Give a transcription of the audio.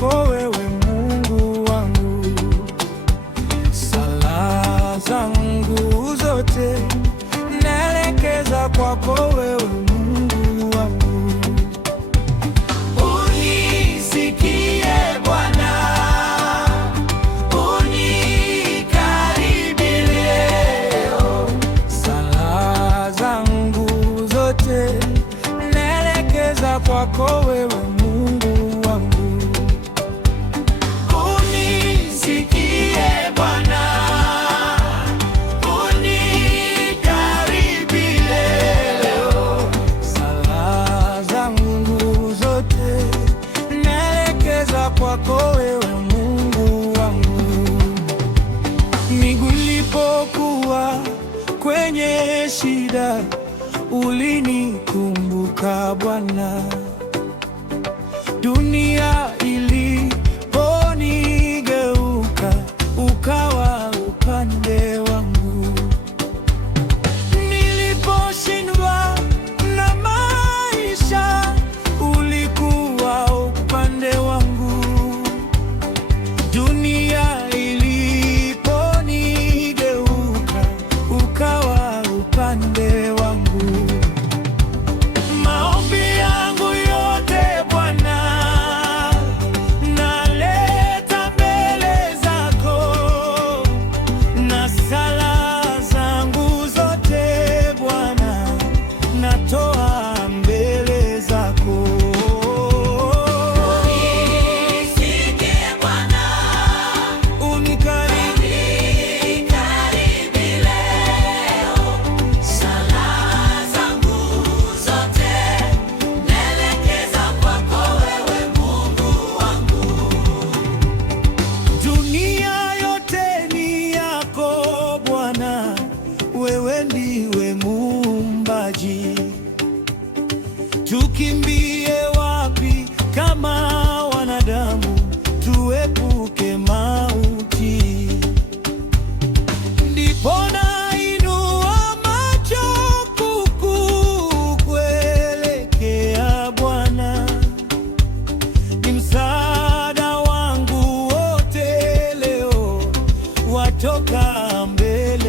kwako wewe Mungu wangu. Sala zangu zote naelekeza kwako wewe Mungu wangu. Unisikie Bwana, unikaribie leo. Sala zangu zote naelekeza kwako wewe Mungu wangu. Unisikie Bwana, unikaribie leo. Sala zangu zote naelekeza kwako wewe Mungu wangu. Nilipokuwa kwenye shida, ulinikumbuka Bwana. Dunia iliponigeuka, ukawa upande wangu. Niliposhindwa na maisha, ulikuwa upande wangu. Dunia iliponigeuka, ukawa upande wangu. Maombi yangu yote Bwana, naleta mbele zako, na sala zangu zote Bwana, natoa mbele zako. Unisikie Bwana, unikaribie leo. Sala zangu zote naelekeza kwako wewe Mungu wangu. Dunia yote ni yako Bwana, wewe ndiwe Muumbaji. Tukimbie wapi kama wanadamu, tuepuke mauti? Ndipo nainua macho kukuelekea Bwana, ni msaada wangu wote leo, watoka mbele